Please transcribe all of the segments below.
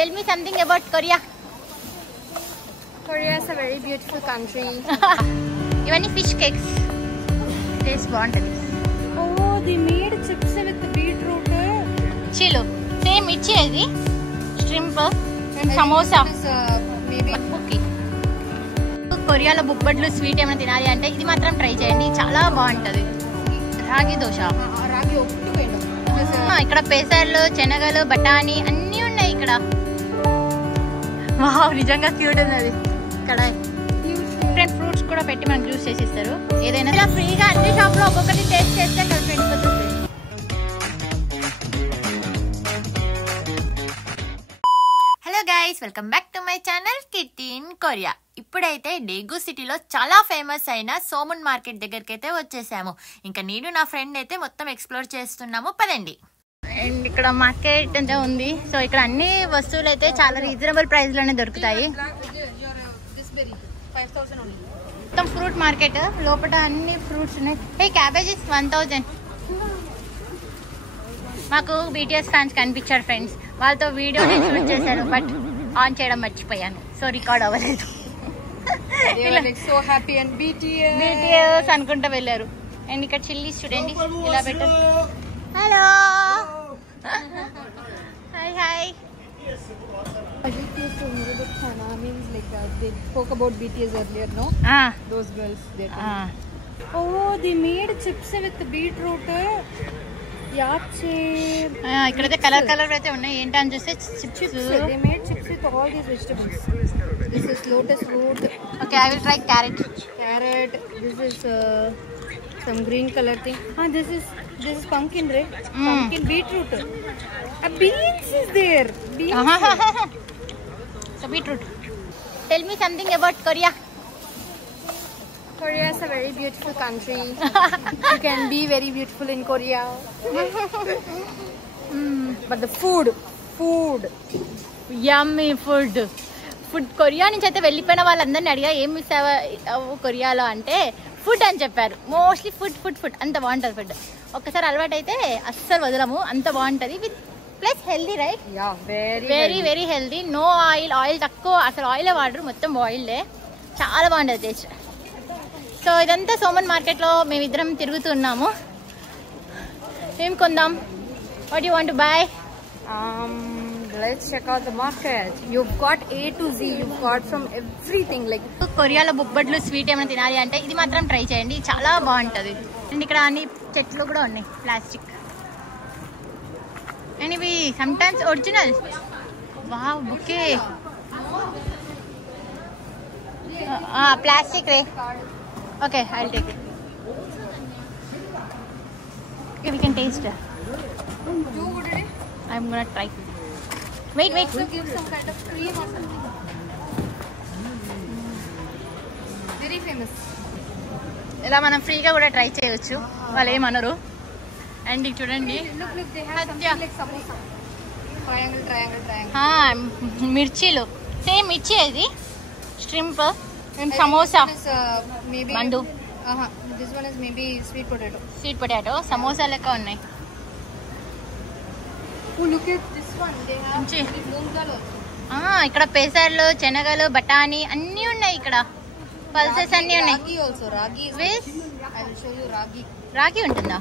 Tell me something about Korea. Korea is a very beautiful country. Even fish cakes. Taste బాగుంటది. Oh, they made chips with beetroot. Chilo. Same ఇచ్చి అది. Shrimp and samosa. Maybe okay. కొరియాలో బుబ్బట్లు sweet ఏమైనా తినాలి అంటే ఇది మాత్రం try చేయండి, చాలా బాగుంటది. రాగి దోశ. రాగి ఒట్టుపోయిండు. ఇక్కడ పెసర్లు, శనగలు, బఠానీ అన్నీ ఉన్నాయి ఇక్కడ. వావ్, నిజంగా క్యూట్ ఉంది అది. ఇక్కడ డిఫరెంట్ ఫ్రూట్స్ కూడా పెట్టి మనకు జ్యూస్ చేసి ఇస్తారు. ఏదైనా ఇలా ఫ్రీగా అన్ని షాప్ లో ఒక్కొక్కటి టేస్ట్ చేస్తే కలిపి వెళ్ళిపోతుంది. Hello guys, welcome back to my channel kitty in Korea. ఇప్పుడైతే డేగు సిటీలో చాలా ఫేమస్ అయిన సోమున్ మార్కెట్ దగ్గరికి అయితే వచ్చేసాము. ఇంకా నేను నా ఫ్రెండ్ అయితే మొత్తం ఎక్స్ప్లోర్ చేస్తున్నాము, పదండి. అండ్ ఇక్కడ మార్కెట్ అంటే ఉంది. సో ఇక్కడ అన్ని వస్తువులు అయితే చాలా రీజనబుల్ ప్రైస్ లోనే దొరుకుతాయి. మొత్తం ఫ్రూట్ మార్కెట్, లోపల అన్ని ఫ్రూట్స్ ఉన్నాయి. ఏ క్యాబేజెస్ 1000. మాకు బీటీఎస్ ఫ్యాన్స్ కనిపించారు ఫ్రెండ్స్, వాళ్ళతో వీడియో షూట్ చేశారు, బట్ ఆన్ చేయడం మర్చిపోయాను, సో రికార్డ్ అవ్వలేదు. బీటీఎస్ అనుకుంటా వెళ్ళారు. అండ్ ఇక్కడ చిల్లీస్ చూడండి ఇలా పెట్టారు. Hello, hi hi. means like they spoke about BTS earlier, no? Those girls there. Oh, they made chips with beetroot. Yache. ఇక్కడైతే కలర్ కలర్ అయితే ఉన్నాయి. ఏంటని చూస్తే chips. They made chips with all these vegetables. This is lotus root. Okay, I will try carrot. This is some green color thing. This is pumpkin, right? Pumpkin, beetroot. Beans is there. Beans. So beetroot. Tell me something about Korea. Korea is a very beautiful country. You can be very beautiful in Korea. But the food. Yummy food. Korea నుంచి అయితే వెళ్ళిపోయిన వాళ్ళందరినీ అడిగా ఏం miss అవ్వవు కొరియాలో అంటే food అని చెప్పారు. మోస్ట్లీ ఫుడ్ అంత బాగుంటుంది. ఫుడ్ ఒక్కసారి అలవాటు అయితే అస్సలు వదలము, అంత బాగుంటుంది. With plus healthy, right? Very very healthy. No oil తక్కువ, అసలు ఆయిల్ వాడరు, మొత్తం బాయిల్డే. చాలా బాగుంటుంది టేస్ట్. సో ఇదంతా సోమన్ మార్కెట్లో మేమిద్దరం తిరుగుతున్నాము. ఏం కొందాం? What you want to buy? Let's check out the market. You've got A to Z. You've got from everything. Like కొరియాలో బుబ్బట్లు స్వీట్ ఏమైనా తినాలి అంటే ఇది మాత్రం ట్రై చేయండి, చాలా బాగుంటుంది. అండ్ ఇక్కడ అన్ని చెట్లు కూడా ఉన్నాయి, ప్లాస్టిక్. అండ్ ఇవి sometimes original. Wow, bouquet. Plastic రే. Okay, I will take it. Okay, we can taste. I'm gonna try. Wait. We'll give some kind of cream or something. Very famous. ఇలా మనం ఫ్రీగా కూడా ట్రై చేయవచ్చు, వాళ్ళు ఏమనరు. And చూడండి, Look, they have something like samosa. Triangle. మిర్చీలు same మిర్చి, అది ష్రింప్ అండ్ సమోసా. Maybe మండు. This one is maybe sweet potato. Samosa లెక్క ఉన్నాయి. Oh, look at this one. They have moong dal also. ఇక్కడ పెసర్లు, శనగలు, బఠానీ అన్నీ ఉన్నాయి. ఇక్కడ పల్సెస్ అన్నీ ఉన్నాయి. Ragi also. Ragi is Which? I will show you ragi. రాగి ఉంటుందా?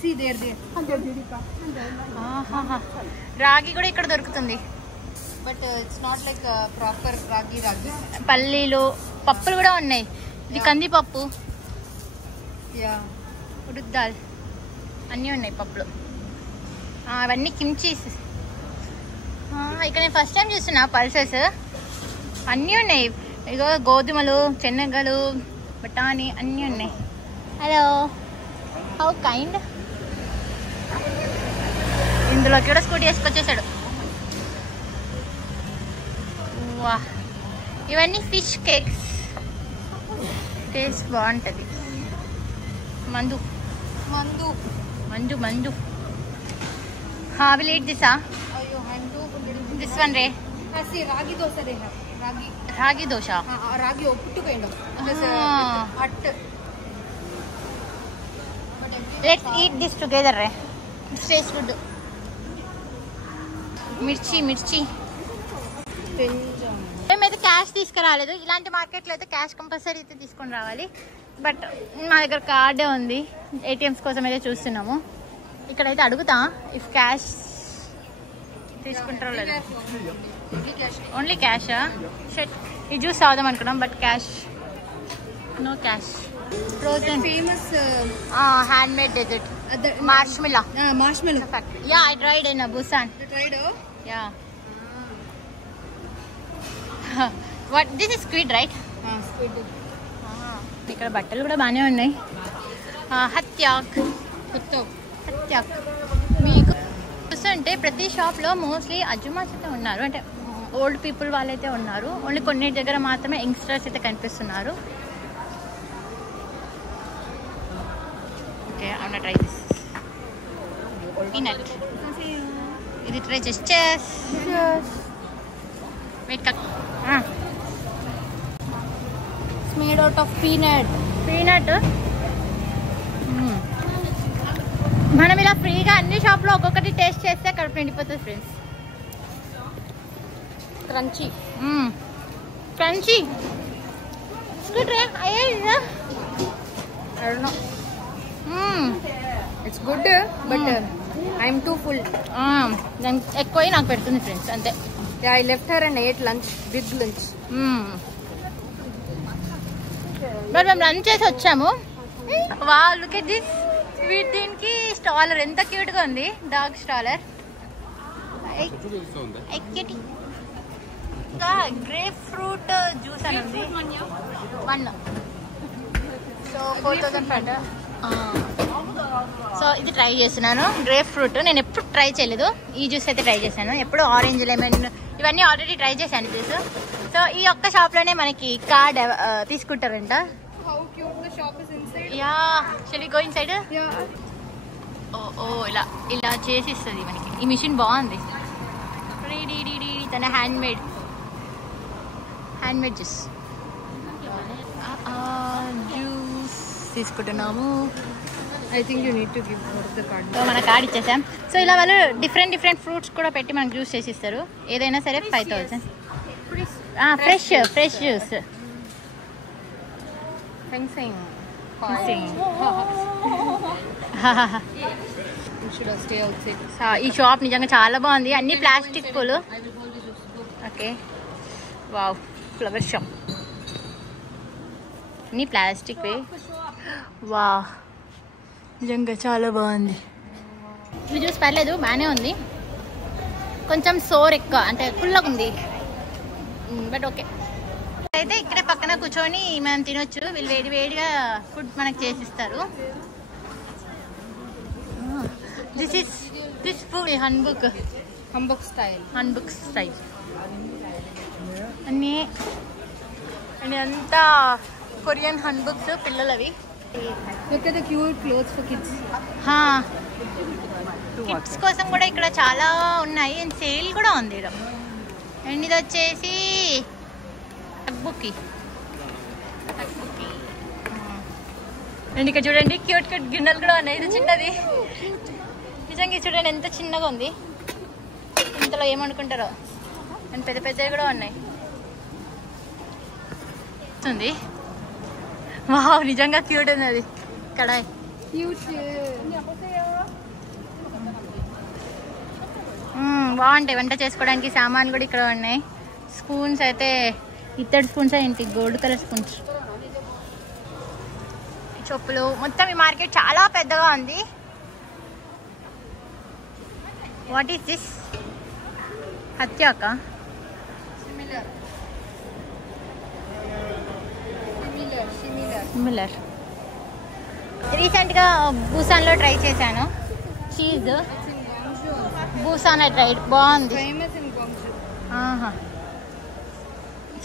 See there. రాగి కూడా ఇక్కడ దొరుకుతుంది, But it's not like a proper ragi. పల్లీలు, పప్పులు కూడా ఉన్నాయి. ఇది కందిపప్పు, Yeah. ఉడుద్ దాల్ అన్నీ ఉన్నాయి పప్పులు. అవన్నీ కిమ్చీస్. ఇక్కడ నేను ఫస్ట్ టైం చూస్తున్నా పల్సెస్. అన్నీ ఉన్నాయి. ఇగో గోధుమలు, శనగలు, బఠానీ అన్నీ ఉన్నాయి. Hello, how kind. ఇందులోకి కూడా స్కూటీ వేసుకొచ్చేసాడు. వా, ఇవన్నీ ఫిష్ కేక్స్. టేస్ట్ బాగుంటుంది. మందు. Will eat this? This one, Ray. See, ragi dosa they have. Ragi dosha. Ragi oputtu kind of. At. Let's eat this together, Ray. It tastes good. Mirchi. మేమైతే cash తీసుకురాలేదు. ఇలాంటి మార్కెట్లో అయితే cash compulsory అయితే తీసుకొని రావాలి. బట్ మా దగ్గర కార్డే ఉంది. ఏటీఎంస్ కోసం అయితే చూస్తున్నాము. ఇక్కడైతే అడుగుతా ఇఫ్ క్యాష్ తీసుకుంటారో లేదా. ఓన్లీ క్యాషా? షట్, ఈ జ్యూస్ తాగుదాం అనుకున్నాం but cash no cash. Frozen famous handmade dessert, marshmallow. Marshmallow factory. Yeah, I tried in Busan. You tried? Yeah. What, this is squid, right? Squid. ఇక్కడ బట్టలు కూడా బాగానే ఉన్నాయి. హత్యాక్ మీకు చూస్తుంటే ప్రతి షాప్లో మోస్ట్లీ అజుమాస్ అయితే ఉన్నారు. అంటే ఓల్డ్ పీపుల్ వాళ్ళైతే ఉన్నారు. ఓన్లీ కొన్ని దగ్గర మాత్రమే యంగ్స్టర్స్ అయితే కనిపిస్తున్నారు. Okay, I'm gonna try this. Peanut. ఇది ట్రై చేసి weight cut. It's made out of peanut. మనం ఇలా ఫ్రీగా అన్ని షాప్లో ఒక్కొక్కటి టేస్ట్ చేస్తే కడుపు నిండిపోతుంది friends. Crunchy sweet ray. I don't know. It's good, but I'm too full. ఎక్కువ నాకు పెడుతుంది ఫ్రెండ్స్ అంతే. Yeah, I left her and ate lunch, big lunch. మరి మేము లంచ్ చేసి వచ్చాము. Wow, look at this. దీనికి స్టాలర్ ఎంత క్యూట్ గా ఉంది. డాగ్ స్టాలర్. ఇంకా గ్రేప్ ఫ్రూట్ జ్యూస్ అని ఉంది. 1 సో 4,500. సో ఇది ట్రై చేస్తున్నాను, గ్రేప్ ఫ్రూట్. నేను ఎప్పుడు ట్రై చేయలేదు. ఈ జ్యూస్ అయితే ట్రై చేశాను. ఎప్పుడు ఆరెంజ్, లెమన్ ఇవన్నీ ఆల్రెడీ ట్రై చేశాను జ్యూస్. సో ఈ ఒక్క షాప్లోనే మనకి కార్డ్ తీసుకుంటారంట. How cute the shop is inside. Yeah, shall we go inside? Yeah. ఇలా చేసి ఇస్తుంది మనకి. ఈ మిషన్ బాగుంది. తన హ్యాండ్మేడ్ జ్యూస్ తీసుకుంటున్నాము. I think you need to give her the card. So మన కార్డ్ ఇచ్చేసాం. సో ఇలా వాళ్ళు డిఫరెంట్ ఫ్రూట్స్ కూడా పెట్టి మనకు జ్యూస్ చేసి ఇస్తారు. ఏదైనా సరే 5,000. Fresh juice. ఈ షాప్ నిజంగా చాలా బాగుంది. అన్ని ప్లాస్టిక్ పూలు. ఓకే, వావ్, ఫ్లవర్ షాప్ అన్ని ప్లాస్టిక్ వే. వా, నిజంగా చాలా బాగుంది. ఈ జ్యూస్ పర్లేదు, బాగానే ఉంది. కొంచెం సోర్ ఎక్కువ, అంటే పుల్లగా ఉంది, బట్ ఓకే. అయితే ఇక్కడే పక్కన కూర్చొని మనం తినొచ్చు. వీళ్ళు వేడిగా ఫుడ్ మనకు చేసిస్తారు. దిస్ ఫుడ్ హన్బుక్ స్టైల్ అన్నీ అంతా కొరియన్ హ్యాండ్బుక్స్ పిల్లలవి. Look at the cute clothes for kids. Kids కోసం కూడా ఇక్కడ చాలా ఉన్నాయి. అండ్ సేల్ కూడా ఉంది ఇక్కడ. అండ్ ఇది వచ్చేసి టక్బుక్కి. అండ్ ఇక్కడ చూడండి క్యూట్ గిన్నెలు కూడా ఉన్నాయి. ఇది చిన్నది నిజంగా. చూడండి ఎంత చిన్నగా ఉంది. ఇంతలో ఏమనుకుంటారో. అండ్ పెద్దవి కూడా ఉన్నాయి. ఉంది. వావ్, నిజంగా క్యూట్ ఉంది అది. కడాయి బాగుంటాయి. వంట చేసుకోవడానికి సామాన్లు కూడా ఇక్కడ ఉన్నాయి. స్పూన్స్ అయితే ఇత్తడి స్పూన్స్ ఏంటి, గోల్డ్ కలర్ స్పూన్స్. చెప్పులు మొత్తం. ఈ మార్కెట్ చాలా పెద్దగా ఉంది. What is this? హత్యాక సిమిలర్. రీసెంట్గా బూసాన్లో ట్రై చేశాను చీజ్. బూసాన్ ట్రై బాగుంది.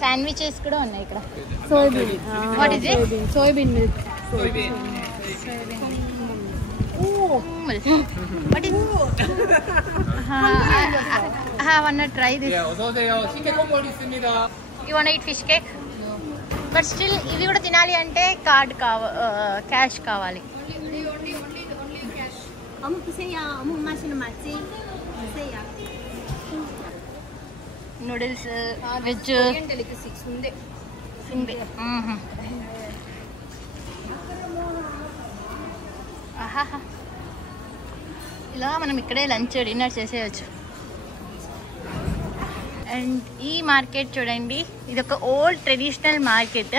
శాండ్విచెస్ కూడా ఉన్నాయి ఇక్కడ. What is it? Soybean milk. What is? I wanna try this. 예, 어서 오세요. 신게 콤보리 있습니다. You wanna eat fish cake? But still, ఇవి కూడా తినాలి అంటే కార్డ్ క్యాష్ కావాలి. నూడిల్స్ వెజ్ డెలికసీస్ ఉంది. ఇలా మనం ఇక్కడే లంచ్ డిన్నర్ చేసేయచ్చు. అండ్ ఈ మార్కెట్ చూడండి, ఇది ఒక ఓల్డ్ ట్రెడిషనల్ మార్కెట్.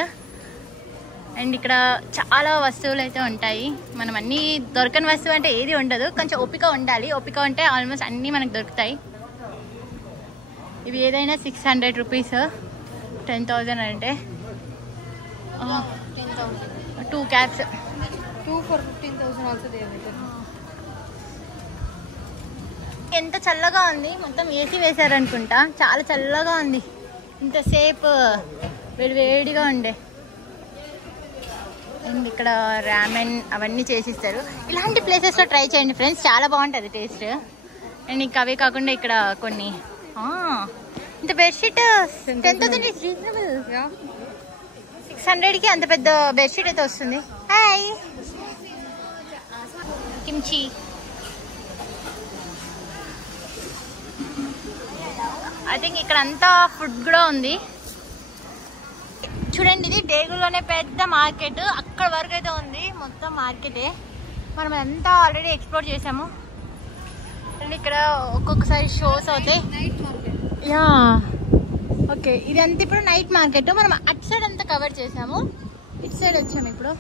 అండ్ ఇక్కడ చాలా వస్తువులు అయితే ఉంటాయి. మనం అన్నీ దొరకని వస్తువు అంటే ఏది ఉండదు, కొంచెం ఓపిక ఉండాలి. ఓపిక ఉంటే ఆల్మోస్ట్ అన్నీ మనకు దొరుకుతాయి. ఇవి ఏదైనా 600 రూపీస్, 10,000 అంటే 2 caps 2 for 15,000 also they have. ఎంత చల్లగా ఉంది, మొత్తం ఏసీ వేశారనుకుంటా. చాలా చల్లగా ఉంది, ఇంతసేపు వేడివేడిగా ఉండే. అండ్ ఇక్కడ రామెన్ అవన్నీ చేసిస్తారు. ఇలాంటి ప్లేసెస్లో ట్రై చేయండి ఫ్రెండ్స్, చాలా బాగుంటుంది టేస్ట్. అండ్ ఇంకా అవే కాకుండా ఇక్కడ కొన్ని ఇంత బెడ్షీట్ 10,000 ఇస్ రీజనబుల్. 600కి అంత పెద్ద బెడ్షీట్ అయితే వస్తుంది. Hi kimchi. ఐ థింక్ ఇక్కడ అంతా ఫుడ్ కూడా ఉంది. చూడండి, ఇది డేగులోనే పెద్ద మార్కెట్, అక్కడ వరకు అయితే ఉంది మొత్తం మార్కెటే. మనం అంతా ఆల్రెడీ ఎక్స్ప్లోర్ చేసాము. అండ్ ఇక్కడ ఒక్కొక్కసారి షోస్ అవుతాయి. యా ఓకే, ఇది అంతా ఇప్పుడు నైట్ మార్కెట్. మనం అటు సైడ్ అంతా కవర్ చేసాము, ఇటు సైడ్ వచ్చాము ఇప్పుడు.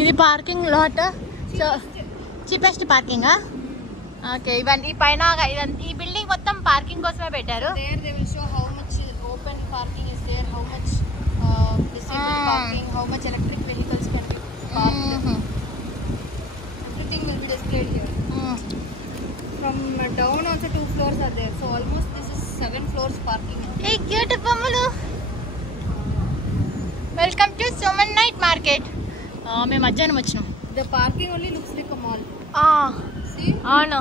ఇది పార్కింగ్ లాట్. సో చీపెస్ట్ పార్కింగా? ఓకే, ఇవన్నీ ఈ పైన ఈ బిల్డింగ్ మొత్తం పార్కింగ్ కోసమే పెట్టారు. They will show how much open parking is there, how much disabled parking, how much electric vehicles can be parked. Everything will be displayed here. From down also 2 floors are there, so almost this is 7 floors parking. Hey cute బొమ్మలు, welcome to Suman night market. మేము మధ్యాహ్నం వచ్చినాం. The parking only looks like a mall. అవును,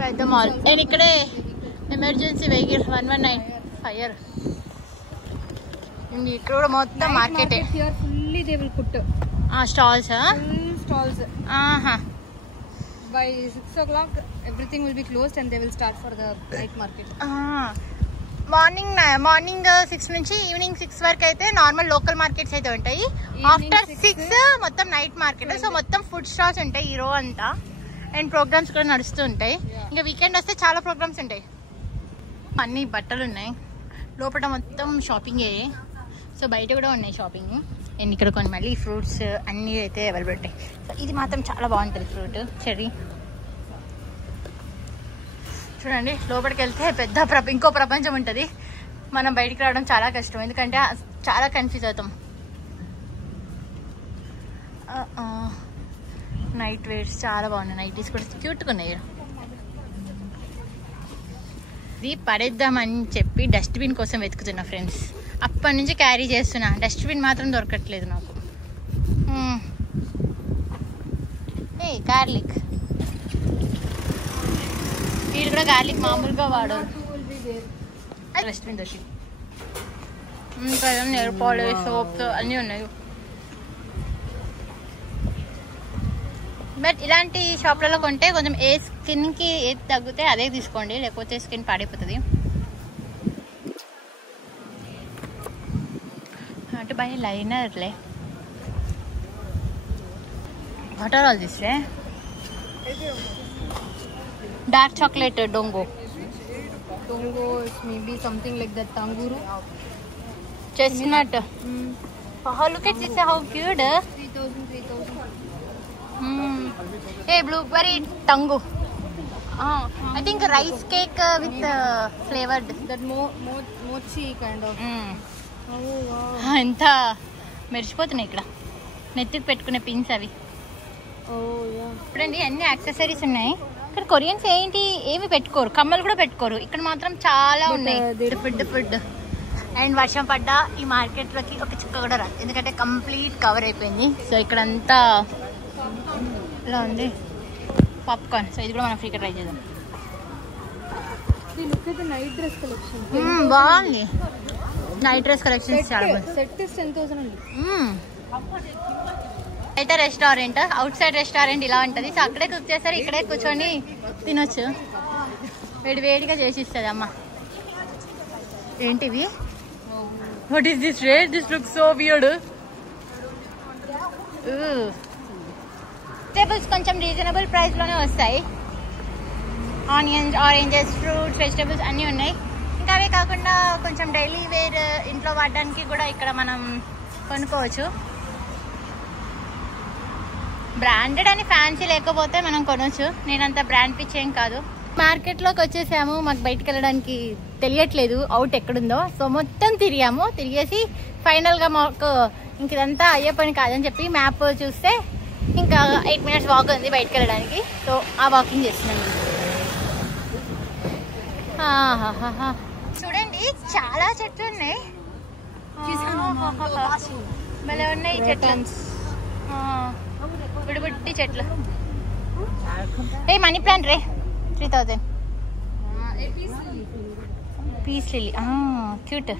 పెద్ద mall. నేను ఇక్కడే emergency vehicle 119 fire. ఇక్కడ కూడా మొత్తం market. Here fully they will put stalls. full stalls. By 6 o'clock everything will be closed and they will start for the night market. Morning 6 నుంచి evening 6 వరకు అయితే నార్మల్ లోకల్ మార్కెట్స్ అయితే ఉంటాయి. After 6 మొత్తం night market. So మొత్తం food stalls ఉంటాయి ఈ రో అంతా. అండ్ ప్రోగ్రామ్స్ కూడా నడుస్తూ ఉంటాయి. ఇంకా వీకెండ్ వస్తే చాలా ప్రోగ్రామ్స్ ఉంటాయి. అన్ని బట్టలు ఉన్నాయి లోపల, మొత్తం షాపింగ్ అయ్యాయి. సో బయట కూడా ఉన్నాయి షాపింగ్. అండ్ ఇక్కడ కొన్ని మళ్ళీ ఫ్రూట్స్ అన్నీ అయితే అవైలబుల్ ఉంటాయి. సో ఇది మాత్రం చాలా బాగుంటుంది ఫ్రూట్, చెర్రీ. చూడండి, లోపలికి వెళ్తే పెద్ద ఇంకో ప్రపంచం ఉంటుంది. మనం బయటికి రావడం చాలా కష్టం, ఎందుకంటే చాలా కన్ఫ్యూజ్ అవుతాం. నైట్ వేర్స్ చాలా బాగున్నాయి, నైటీస్ కూడా క్యూట్గా ఉన్నాయి. ఇది పడేద్దామని చెప్పి డస్ట్బిన్ కోసం వెతుకుతున్నా ఫ్రెండ్స్. అప్పటి నుంచి క్యారీ చేస్తున్నా, డస్ట్బిన్ మాత్రం దొరకట్లేదు నాకు. ఏ గార్లిక్, వీళ్ళు కూడా గార్లిక్ మామూలుగా వాడరు. డస్ట్బిన్ దొరికి ఇంకా నెయిల్ పాలిష్, సోప్స్ అన్నీ ఉన్నాయి. బట్ ఇలాంటి షాప్లలో కొంటే కొంచెం ఏ స్కిన్కి ఏది తగ్గితే అదే తీసుకోండి, లేకపోతే స్కిన్ పాడైపోతుంది. అంటే బై లైనర్లే, what are all this? Dark chocolate Dongo. Dongo is maybe something like that. Tanguru. Chestnut. Oh, look at this, how cute. 3,000. Hey, blueberry tango. I think rice cake with flavored. That mochi kind of. Oh wow. ఎంత మెరిసిపోతున్నాయి ఇక్కడ, నెత్తికి పెట్టుకునే pins అవి. Oh yeah. చూడండి అన్ని accessories ఉన్నాయి. ఇక్కడ Koreans ఏంటి ఏమి పెట్టుకోరు, కమ్మలు కూడా పెట్టుకోరు. ఇక్కడ మాత్రం చాలా ఉన్నాయి. ఫుడ్. అండ్ వర్షం పడ్డా ఈ మార్కెట్లోకి ఒక చుక్క కూడా రాదు, ఎందుకంటే కంప్లీట్ కవర్ అయిపోయింది. సో ఇక్కడంతా ఇలా ఉంది పాప్కార్న్. సో ఇది కూడా మనం ఫ్రీగా ట్రై చేద్దాం. నైట్ డ్రెస్ కలెక్షన్ బాగుంది. నైట్ డ్రెస్ కలెక్షన్స్ చాలా బాగుంది. సెట్ 10,000 అండి. అయితే రెస్టారెంట్, అవుట్ సైడ్ రెస్టారెంట్ ఇలా ఉంటుంది. సో అక్కడే కుక్ చేస్తారు, ఇక్కడే కూర్చొని తినొచ్చు. వేడి వేడిగా చేసి ఇస్తుంది అమ్మ. ఏంటివి? What is this ray? This look so weird. Vegetables కొంచెం రీజనబుల్ ప్రైస్ లోనే వస్తాయి. ఆనియన్స్, ఆరెంజెస్, ఫ్రూట్స్, వెజిటేబుల్స్ అన్నీ ఉన్నాయి. ఇంకా అవే కాకుండా కొంచెం డైలీ వేర్ ఇంట్లో వాడడానికి కూడా ఇక్కడ మనం కొనుక్కోవచ్చు. బ్రాండెడ్ అని ఫ్యాన్సీ లేకపోతే మనం కొనవచ్చు. నేనంత బ్రాండ్ పిచ్చేం కాదు. మార్కెట్లోకి వచ్చేసాము. మాకు బయటకు వెళ్ళడానికి తెలియట్లేదు అవుట్ ఎక్కడుందో. సో మొత్తం తిరిగేసి ఫైనల్గా మాకు ఇంక ఇదంతా అయ్యే పని కాదని చెప్పి మ్యాప్ చూస్తే ఇంకా 8 minutes వాక్ ఉంది బయటకు వెళ్ళడానికి. సో ఆ వాకింగ్ చేస్తున్నాను. చూడండి చాలా చెట్లు ఉన్నాయి. భలే ఉన్నాయి చెట్లు, బుడ్డి చెట్లు. ఏ మనీ ప్లాంట్ రే 3000. Peace lily cute.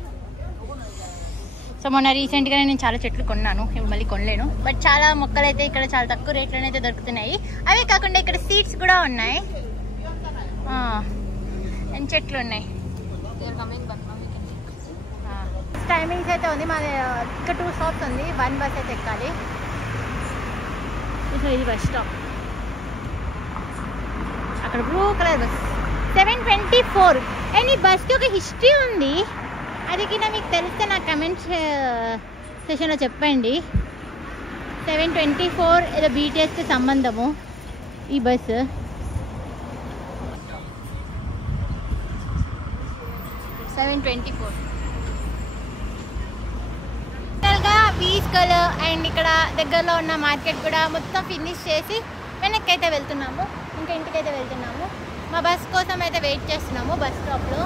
సో మొన్న రీసెంట్గా నేను చాలా చెట్లు కొన్నాను, మళ్ళీ కొనలేను. బట్ చాలా మొక్కలు అయితే ఇక్కడ చాలా తక్కువ రేట్లోనే అయితే దొరుకుతున్నాయి. అవే కాకుండా ఇక్కడ సీడ్స్ కూడా ఉన్నాయి, చెట్లు ఉన్నాయి. టైమింగ్స్ అయితే ఉంది. మాది ఇంకా 2 stops ఉంది. 1 bus అయితే ఎక్కాలి. సో ఇది బస్ స్టాప్. అక్కడ బ్లూ కలర్ బస్ 7:24. అండ్ ఈ బస్కి ఒక హిస్టరీ ఉంది. అది కింద మీకు తెలిస్తే నా కమెంట్ సెషన్లో చెప్పండి. 7:24 ఏదో బీటీఎస్కి సంబంధము ఈ బస్సు. వీస్కల్ అండ్ ఇక్కడ దగ్గరలో ఉన్న మార్కెట్ కూడా మొత్తం ఫినిష్ చేసి వెనక్కి అయితే వెళ్తున్నాము. ఇంకా ఇంటికైతే వెళ్తున్నాము. మా బస్ కోసం అయితే వెయిట్ చేస్తున్నాము బస్ స్టాప్లో.